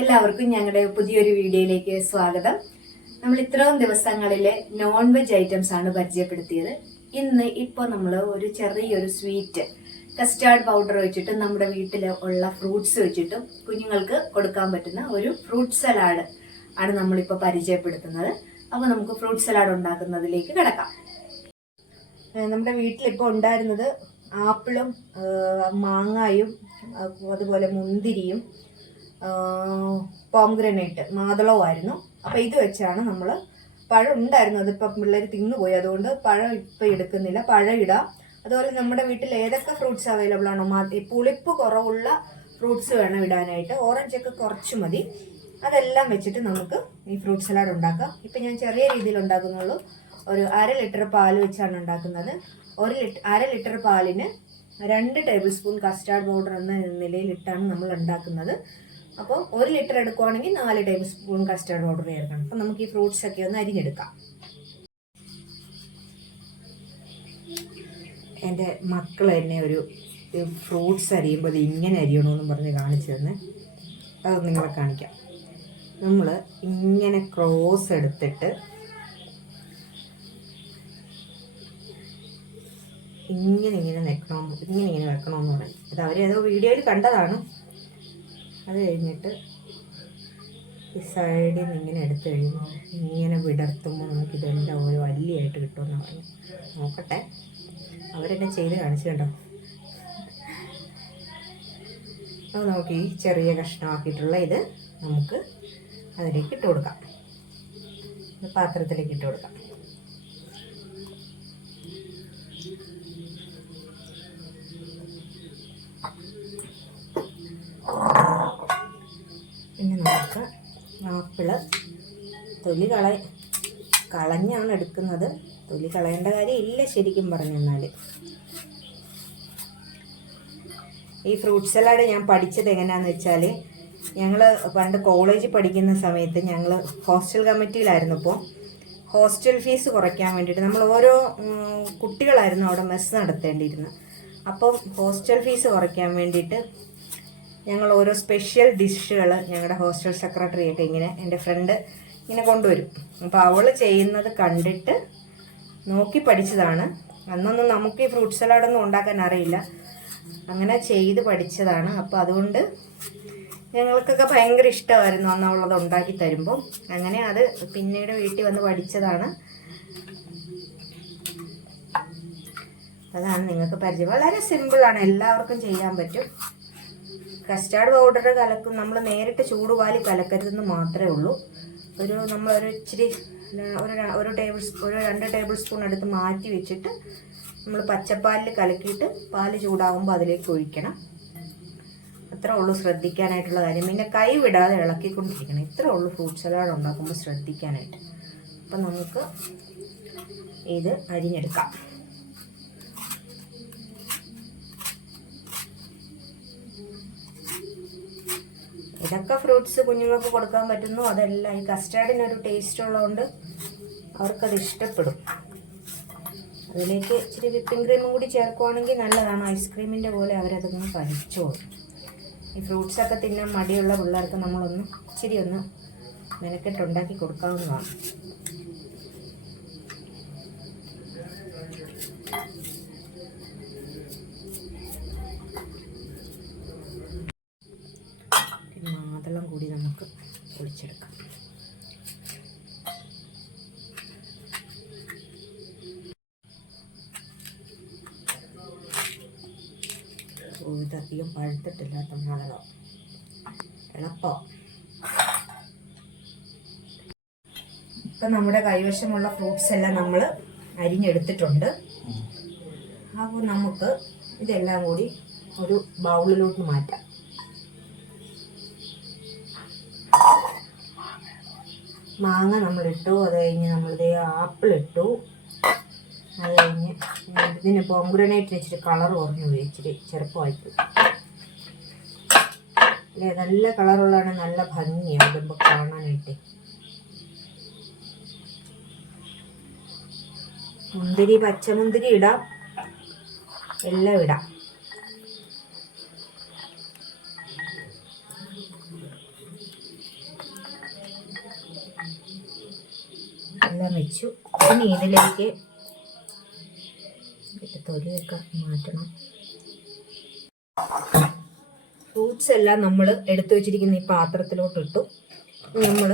എല്ലാവർക്കും ഞങ്ങളുടെ പുതിയൊരു വീഡിയോയിലേക്ക് സ്വാഗതം. നമ്മൾ ഇത്രയും ദിവസങ്ങളിലെ നോൺ വെജ് ഐറ്റംസ് ആണ് പരിചയപ്പെടുത്തിയത്. ഇന്ന് ഇപ്പോൾ നമ്മൾ ഒരു ചെറിയൊരു സ്വീറ്റ് കസ്റ്റാർഡ് പൗഡർ വെച്ചിട്ട് നമ്മുടെ വീട്ടിൽ ഉള്ള ഫ്രൂട്ട്സ് വെച്ചിട്ടും കുഞ്ഞുങ്ങൾക്ക് കൊടുക്കാൻ പറ്റുന്ന ഒരു ഫ്രൂട്ട് സലാഡ് ആണ് നമ്മളിപ്പോൾ പരിചയപ്പെടുത്തുന്നത്. അപ്പോൾ നമുക്ക് ഫ്രൂട്ട് സലാഡ് ഉണ്ടാക്കുന്നതിലേക്ക് കിടക്കാം. നമ്മുടെ വീട്ടിലിപ്പോൾ ഉണ്ടായിരുന്നത് ആപ്പിളും മാങ്ങായും അതുപോലെ മുന്തിരിയും പോംഗ്രനേറ്റ് മാതളവുമായിരുന്നു. അപ്പോൾ ഇത് വെച്ചാണ് നമ്മൾ പഴം ഉണ്ടായിരുന്നു. അതിപ്പോൾ പിള്ളേർ തിന്നുപോയി. അതുകൊണ്ട് പഴം ഇപ്പം എടുക്കുന്നില്ല. പഴം ഇടാം അതുപോലെ നമ്മുടെ വീട്ടിൽ ഏതൊക്കെ ഫ്രൂട്ട്സ് അവൈലബിൾ ആണോ? പുളിപ്പ് കുറവുള്ള ഫ്രൂട്ട്സ് വേണം ഇടാനായിട്ട്. ഓറഞ്ച് ഒക്കെ കുറച്ച് മതി. അതെല്ലാം വെച്ചിട്ട് നമുക്ക് ഈ ഫ്രൂട്ട് സലാഡ് ഉണ്ടാക്കാം. ഇപ്പം ഞാൻ ചെറിയ രീതിയിൽ ഉണ്ടാക്കുന്നുള്ളൂ. ഒരു അര ലിറ്റർ പാൽ വെച്ചാണ് ഉണ്ടാക്കുന്നത്. ഒരു ലിറ്റർ അര ലിറ്റർ പാലിന് രണ്ട് ടേബിൾ സ്പൂൺ കസ്റ്റാർഡ് പൗഡർ എന്ന നിലയിലിട്ടാണ് നമ്മൾ ഉണ്ടാക്കുന്നത്. അപ്പോൾ ഒരു ലിറ്റർ എടുക്കുവാണെങ്കിൽ നാല് ടേബിൾ സ്പൂൺ കസ്റ്റാർഡ് പൗഡർ ചേർക്കണം. അപ്പം നമുക്ക് ഈ ഫ്രൂട്ട്സ് ഒക്കെ ഒന്ന് അരിഞ്ഞെടുക്കാം. എന്റെ മക്കൾ എന്നെ ഒരു ഫ്രൂട്ട്സ് അരിയുമ്പോൾ ഇങ്ങനെ അരിയണമെന്ന് പറഞ്ഞ് കാണിച്ചു തന്നെ. അത് നിങ്ങളെ കാണിക്കാം. നമ്മൾ ഇങ്ങനെ ക്രോസ് എടുത്തിട്ട് ഇങ്ങനെ ഇങ്ങനെ വെക്കണം ഇങ്ങനെ ഇങ്ങനെ വെക്കണമെന്ന് പറയും ഇത് അവർ ഏതോ വീഡിയോയിൽ കണ്ടതാണ്. അത് കഴിഞ്ഞിട്ട് ഈ സൈഡിൽ നിന്ന് ഇങ്ങനെ എടുത്തു കഴിയുമ്പോൾ ഇങ്ങനെ വിടർത്തുമ്പോൾ നമുക്ക് ഇതെല്ലാം ഓരോ വലിയായിട്ട് കിട്ടുമെന്ന് പറഞ്ഞു. നോക്കട്ടെ. അവരെന്നെ ചെയ്ത് കാണിച്ചു കണ്ടോ? അപ്പോൾ നമുക്ക് ഈ ചെറിയ കഷ്ണമാക്കിയിട്ടുള്ള ഇത് നമുക്ക് അതിലേക്ക് ഇട്ട് കൊടുക്കാം. പാത്രത്തിലേക്ക് ഇട്ട് കൊടുക്കാം. ആപ്പിൾ തൊലി കള കളഞ്ഞാണ് എടുക്കുന്നത്. തൊലി കളയേണ്ട കാര്യമില്ല ശരിക്കും പറഞ്ഞു തന്നാൽ ഈ ഫ്രൂട്ട് സലാഡ് ഞാൻ പഠിച്ചത് എങ്ങനെയാണെന്ന് വെച്ചാൽ ഞങ്ങൾ പണ്ട് കോളേജിൽ പഠിക്കുന്ന സമയത്ത് ഞങ്ങൾ ഹോസ്റ്റൽ കമ്മിറ്റിയിലായിരുന്നു ഇപ്പോൾ ഹോസ്റ്റൽ ഫീസ് കുറയ്ക്കാൻ വേണ്ടിയിട്ട് നമ്മൾ ഓരോ കുട്ടികളായിരുന്നു അവിടെ മെസ്സ് നടത്തേണ്ടിയിരുന്നത്. അപ്പം ഹോസ്റ്റൽ ഫീസ് കുറയ്ക്കാൻ വേണ്ടിയിട്ട് ഞങ്ങൾ ഓരോ സ്പെഷ്യൽ ഡിഷുകൾ ഞങ്ങളുടെ ഹോസ്റ്റൽ സെക്രട്ടറിയൊക്കെ ഇങ്ങനെ എന്റെ ഫ്രണ്ട് ഇങ്ങനെ കൊണ്ടുവരും. അപ്പോൾ അവൾ ചെയ്യുന്നത് കണ്ടിട്ട് നോക്കി പഠിച്ചതാണ്. അന്നൊന്നും നമുക്ക് ഈ ഫ്രൂട്ട് സലാഡൊന്നും ഉണ്ടാക്കാൻ അറിയില്ല. അങ്ങനെ ചെയ്ത് പഠിച്ചതാണ്. അപ്പോൾ അതുകൊണ്ട് ഞങ്ങൾക്കൊക്കെ ഭയങ്കര ഇഷ്ടമായിരുന്നു അന്ന് അവളത് ഉണ്ടാക്കി തരുമ്പോൾ അങ്ങനെ അത് പിന്നീട് വീട്ടിൽ വന്ന് പഠിച്ചതാണ്. അതാണ് നിങ്ങൾക്ക് പരിചയം. വളരെ സിമ്പിളാണ് എല്ലാവർക്കും ചെയ്യാൻ പറ്റും. കസ്റ്റാർഡ് പൗഡർ കലക്കും നമ്മൾ നേരിട്ട് ചൂടുപാലിൽ കലക്കരുതെന്ന് മാത്രമേ ഉള്ളൂ. ഒരു നമ്മൾ ഒരു ഇച്ചിരി ഒരു ഒരു ടേബിൾ ഒരു രണ്ട് ടേബിൾ സ്പൂൺ എടുത്ത് മാറ്റി വെച്ചിട്ട് നമ്മൾ പച്ചപ്പാലിൽ കലക്കിയിട്ട് പാൽ ചൂടാകുമ്പോൾ അതിലേക്ക് ഒഴിക്കണം. അത്രേ ഉള്ളൂ ശ്രദ്ധിക്കാനായിട്ടുള്ള കാര്യം. പിന്നെ കൈ വിടാതെ ഇളക്കിക്കൊണ്ടിരിക്കണം. ഇത്രേ ഉള്ളൂ ഫ്രൂട്ട് സലാഡ് ഉണ്ടാക്കുമ്പോൾ ശ്രദ്ധിക്കാനായിട്ട്. അപ്പം നമുക്ക് ഇത് അരിഞ്ഞെടുക്കാം. ഇതൊക്കെ ഫ്രൂട്ട്സ് കുഞ്ഞുങ്ങൾക്ക് കൊടുക്കാൻ പറ്റുന്നു അതെല്ലാം ഈ കസ്റ്റാർഡിനൊരു ടേസ്റ്റ് ഉള്ളതുകൊണ്ട് അവർക്കത് ഇഷ്ടപ്പെടും. അതിലേക്ക് ഇച്ചിരി വിപ്പിംഗ് ക്രീമും കൂടി ചേർക്കുവാണെങ്കിൽ നല്ലതാണ്. ഐസ്ക്രീമിന്റെ പോലെ അവരതൊന്ന് കഴിച്ചോളും ഈ ഫ്രൂട്ട്സൊക്കെ തിന്നാൻ മടിയുള്ള പിള്ളേർക്ക് നമ്മളൊന്ന് ഇച്ചിരി ഒന്ന് മെനക്കെട്ടുണ്ടാക്കി കൊടുക്കാവുന്നതാണ്. ഒഴിച്ചെടുക്കാം ഓ, ഇതധികം പഴുത്തിട്ടില്ലാത്ത മാതളം എളുപ്പം. ഇപ്പം നമ്മുടെ കൈവശമുള്ള ഫ്രൂട്ട്സ് എല്ലാം നമ്മൾ അരിഞ്ഞെടുത്തിട്ടുണ്ട്. അപ്പോൾ നമുക്ക് ഇതെല്ലാം കൂടി ഒരു ബൗളിലോട്ട് മാറ്റാം. മാങ്ങ നമ്മളിട്ടു അത് കഴിഞ്ഞ് നമ്മളിത് ആപ്പിൾ ഇട്ടു അത് കഴിഞ്ഞ് ഇതിന് പോംഗ്രനേറ്റ് വെച്ചിട്ട് കളർ കുറഞ്ഞു ഇച്ചിരി ചെറുപ്പമായിപ്പോയി. അല്ലേ നല്ല കളറുള്ളതാണ് നല്ല ഭംഗിയാണ് ഇടുമ്പോൾ കാണാനായിട്ട്. മുന്തിരി പച്ചമുന്തിരി ഇടാം. എല്ലാം ഇടാം. വെച്ചു. ഇനി ഇതിലേക്ക് തൊലിയൊക്കെ മാറ്റണം. ഫ്രൂട്ട്സ് എല്ലാം നമ്മൾ എടുത്തു വെച്ചിരിക്കുന്ന ഈ പാത്രത്തിലോട്ട് ഇട്ടു നമ്മൾ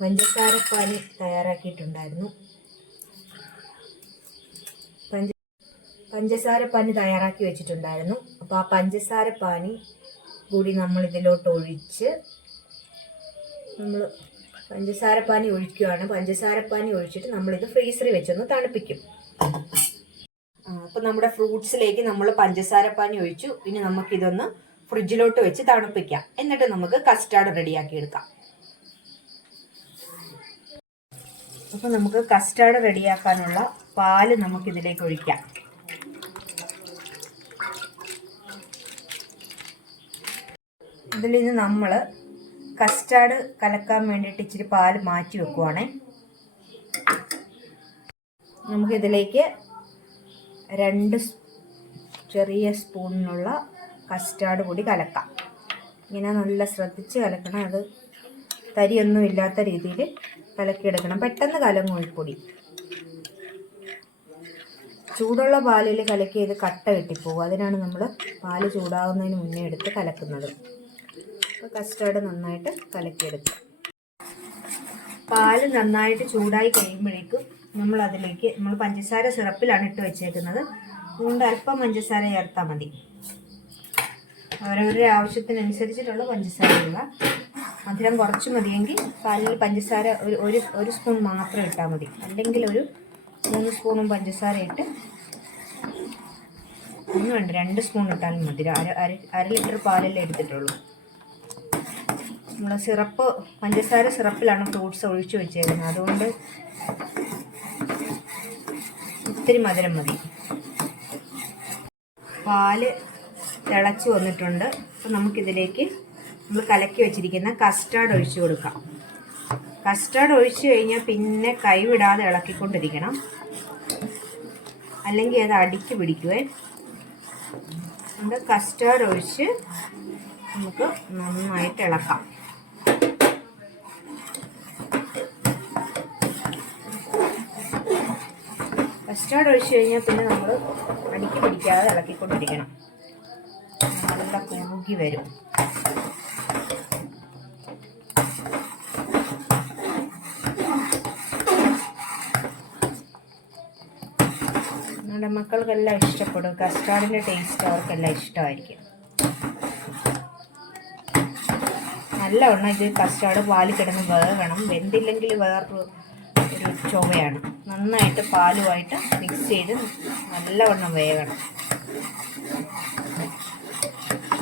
പഞ്ചസാരപ്പാനി തയ്യാറാക്കിയിട്ടുണ്ടായിരുന്നു. പഞ്ച പഞ്ചസാരപ്പാനി തയ്യാറാക്കി വെച്ചിട്ടുണ്ടായിരുന്നു. അപ്പോൾ ആ പഞ്ചസാരപ്പാനി കൂടി നമ്മൾ ഇതിലോട്ട് ഒഴിച്ച് നമ്മൾ പഞ്ചസാരപ്പാനി ഒഴിക്കുകയാണ്. പഞ്ചസാരപ്പാനി ഒഴിച്ചിട്ട് നമ്മൾ ഇത് ഫ്രീസറിൽ വെച്ചൊന്ന് തണുപ്പിക്കും. അപ്പോൾ നമ്മുടെ ഫ്രൂട്ട്സിലേക്ക് നമ്മൾ പഞ്ചസാരപ്പാനി ഒഴിച്ചു. ഇനി നമുക്ക് ഇതൊന്ന് ഫ്രിഡ്ജിലോട്ട് വെച്ച് തണുപ്പിക്കാം. എന്നിട്ട് നമുക്ക് കസ്റ്റാർഡ് റെഡിയാക്കി എടുക്കാം അപ്പോൾ നമുക്ക് കസ്റ്റാർഡ് റെഡിയാക്കാനുള്ള പാൽ നമുക്കിതിലേക്ക് ഒഴിക്കാം. ഇതിൽ നിന്ന് നമ്മൾ കസ്റ്റാർഡ് കലക്കാൻ വേണ്ടിയിട്ട് ഇച്ചിരി പാൽ മാറ്റി വെക്കുവാണേ. നമുക്കിതിലേക്ക് രണ്ട് ചെറിയ സ്പൂണിനുള്ള കസ്റ്റാർഡ് കൂടി കലക്കാം. ഇങ്ങനെ നല്ല ശ്രദ്ധിച്ച് കലക്കണം. അത് തരിയൊന്നും ഇല്ലാത്ത രീതിയിൽ കലക്കിയെടുക്കണം. പെട്ടെന്ന് ഈ പൊടി. ചൂടുള്ള പാലിൽ കലക്കി ഇത് കട്ട കെട്ടിപ്പോകും. അതിനാണ് നമ്മൾ പാൽ ചൂടാകുന്നതിന് മുന്നേ എടുത്ത് കലക്കുന്നത്. അപ്പോൾ കസ്റ്റാർഡ് നന്നായിട്ട് കലക്കിയെടുക്കുക പാൽ നന്നായിട്ട് ചൂടായി കഴിയുമ്പോഴേക്കും നമ്മൾ അതിലേക്ക് നമ്മൾ പഞ്ചസാര സിറപ്പിലാണ് ഇട്ട് വെച്ചേക്കുന്നത്. അതുകൊണ്ട് അല്പം പഞ്ചസാര ചേർത്താൽ മതി. അവരവരുടെ ആവശ്യത്തിനനുസരിച്ചിട്ടുള്ള പഞ്ചസാര ഇടുക മധുരം കുറച്ച് മതിയെങ്കിൽ പാലിൽ പഞ്ചസാര ഒരു ഒരു ഒരു സ്പൂൺ മാത്രം ഇട്ടാൽ മതി. അല്ലെങ്കിൽ ഒരു മൂന്ന് സ്പൂണും പഞ്ചസാര ഇട്ട് ഒന്നും വേണ്ട രണ്ട് സ്പൂൺ ഇട്ടാലും മതി. അര അര അര ലിറ്റർ പാലല്ലേ എടുത്തിട്ടുള്ളൂ. നമ്മൾ സിറപ്പ് പഞ്ചസാര സിറപ്പിലാണ് ഫ്രൂട്ട്സ് ഒഴിച്ച് വെച്ചേക്കുന്നത്. അതുകൊണ്ട് ഇത്തിരി മധുരം മതി. പാൽ തിളച്ച് വന്നിട്ടുണ്ട്. അപ്പം നമുക്കിതിലേക്ക് നമ്മൾ കലക്കി വെച്ചിരിക്കുന്ന കസ്റ്റാർഡ് ഒഴിച്ച് കൊടുക്കാം. കസ്റ്റാർഡ് ഒഴിച്ച് കഴിഞ്ഞാൽ പിന്നെ കൈവിടാതെ ഇളക്കിക്കൊണ്ടിരിക്കണം. അല്ലെങ്കിൽ അത് അടിക്ക് പിടിക്കുവേ. നമ്മുടെ കസ്റ്റാർഡ് ഒഴിച്ച് നമുക്ക് നന്നായിട്ട് ഇളക്കാം. കസ്റ്റാർഡ് ഒഴിച്ചു കഴിഞ്ഞാൽ പിന്നെ നമ്മൾ അടിക്ക് പിടിക്കാതെ ഇളക്കിക്കൊണ്ടിരിക്കണം. നല്ല കുറുകി വരും. നമ്മുടെ മക്കൾക്കെല്ലാം ഇഷ്ടപ്പെടും. കസ്റ്റാർഡിന്റെ ടേസ്റ്റ് അവർക്കെല്ലാം ഇഷ്ടമായിരിക്കും. നല്ലവണ്ണം ഇത് കസ്റ്റാർഡ് പാലിൽ കിടന്ന് വേകണം. വെന്തില്ലെങ്കിൽ വേറൊരു ഒരു ചുവയാണ് നന്നായിട്ട് പാലുമായിട്ട് മിക്സ് ചെയ്ത് നല്ലവണ്ണം വേകണം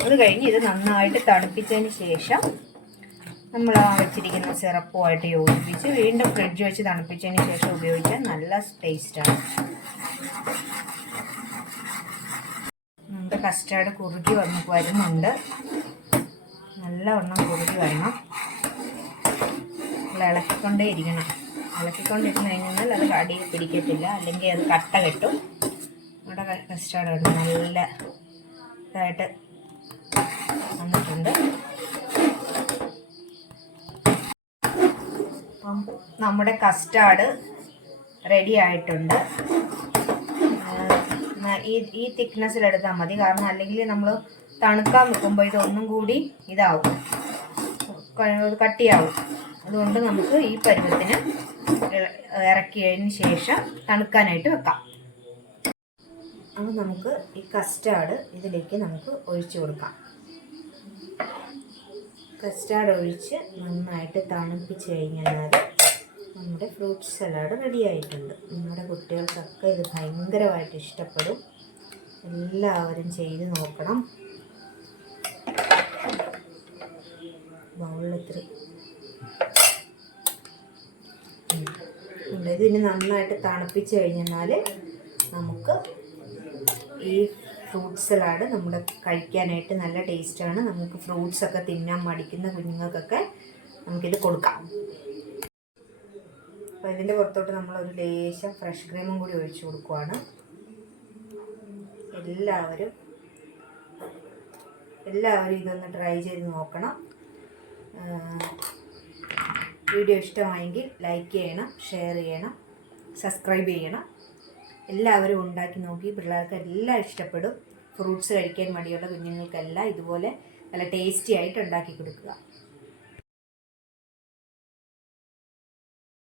അത് കഴിഞ്ഞ് ഇത് നന്നായിട്ട് തണുപ്പിച്ചതിന് ശേഷം നമ്മൾ ആ വെച്ചിരിക്കുന്ന സിറപ്പുമായിട്ട് യോജിപ്പിച്ച് വീണ്ടും ഫ്രിഡ്ജ് വെച്ച് തണുപ്പിച്ചതിന് ശേഷം ഉപയോഗിച്ചാൽ നല്ല ടേസ്റ്റാണ് നമ്മുടെ കസ്റ്റാർഡ് കുറുകി വന്ന് വരുന്നുണ്ട്. നല്ലവണ്ണം കുറുകി വരണം. ഇളക്കിക്കൊണ്ടേ ഇരിക്കണം. ഇളക്കിക്കൊണ്ടിരുന്ന് അത് അടി പിടിക്കത്തില്ല. അല്ലെങ്കിൽ അത് കട്ട കെട്ടും. നമ്മുടെ കസ്റ്റാർഡ് നല്ല ഇതായിട്ട് വന്നിട്ടുണ്ട്. അപ്പം നമ്മുടെ കസ്റ്റാർഡ് റെഡി ആയിട്ടുണ്ട്. ഈ ഈ തിക്നെസ്സിൽ എടുത്താൽ മതി. കാരണം അല്ലെങ്കിൽ നമ്മൾ തണുക്കാൻ വെക്കുമ്പോൾ ഇതൊന്നും കൂടി ഇതാവും. കട്ടിയാവും. അതുകൊണ്ട് നമുക്ക് ഈ പരുവത്തിന് ഇറക്കിയതിന് ശേഷം തണുക്കാനായിട്ട് വെക്കാം. അപ്പോൾ നമുക്ക് ഈ കസ്റ്റാർഡ് ഇതിലേക്ക് നമുക്ക് ഒഴിച്ചു കൊടുക്കാം. കസ്റ്റാർഡ് ഒഴിച്ച് നന്നായിട്ട് തണുപ്പിച്ച് കഴിഞ്ഞാൽ നമ്മുടെ ഫ്രൂട്ട് സലാഡ് റെഡി ആയിട്ടുണ്ട്. നമ്മുടെ കുട്ടികൾക്കൊക്കെ ഇത് ഭയങ്കരമായിട്ട് ഇഷ്ടപ്പെടും. എല്ലാവരും ചെയ്ത് നോക്കണം. ബൗളിലിത്തിരി ഇത് ഇനി നന്നായിട്ട് തണുപ്പിച്ച് കഴിഞ്ഞാൽ നമുക്ക് ഈ ഫ്രൂട്ട് സലാഡ് നമ്മൾ കഴിക്കാനായിട്ട് നല്ല ടേസ്റ്റാണ്. നമുക്ക് ഫ്രൂട്ട്സ് ഒക്കെ തിന്നാൻ മടിക്കുന്ന കുഞ്ഞുങ്ങൾക്കൊക്കെ നമുക്കിത് കൊടുക്കാം. അപ്പോൾ ഇതിന്റെ പുറത്തോട്ട് നമ്മളൊരു ലേശം ഫ്രഷ് ക്രീമും കൂടി ഒഴിച്ചു കൊടുക്കുവാണ്. എല്ലാവരും എല്ലാവരും ഇതൊന്ന് ട്രൈ ചെയ്ത് നോക്കണം. വീഡിയോ ഇഷ്ടമായെങ്കിൽ ലൈക്ക് ചെയ്യണം ഷെയർ ചെയ്യണം സബ്സ്ക്രൈബ് ചെയ്യണം. എല്ലാവരും ഉണ്ടാക്കി നോക്കി. പിള്ളേർക്ക് എല്ലാം ഇഷ്ടപ്പെടും. ഫ്രൂട്ട്സ് കഴിക്കാൻ മടിയുള്ള കുഞ്ഞുങ്ങൾക്കെല്ലാം ഇതുപോലെ നല്ല ടേസ്റ്റി ആയിട്ട് ഉണ്ടാക്കി കൊടുക്കുക.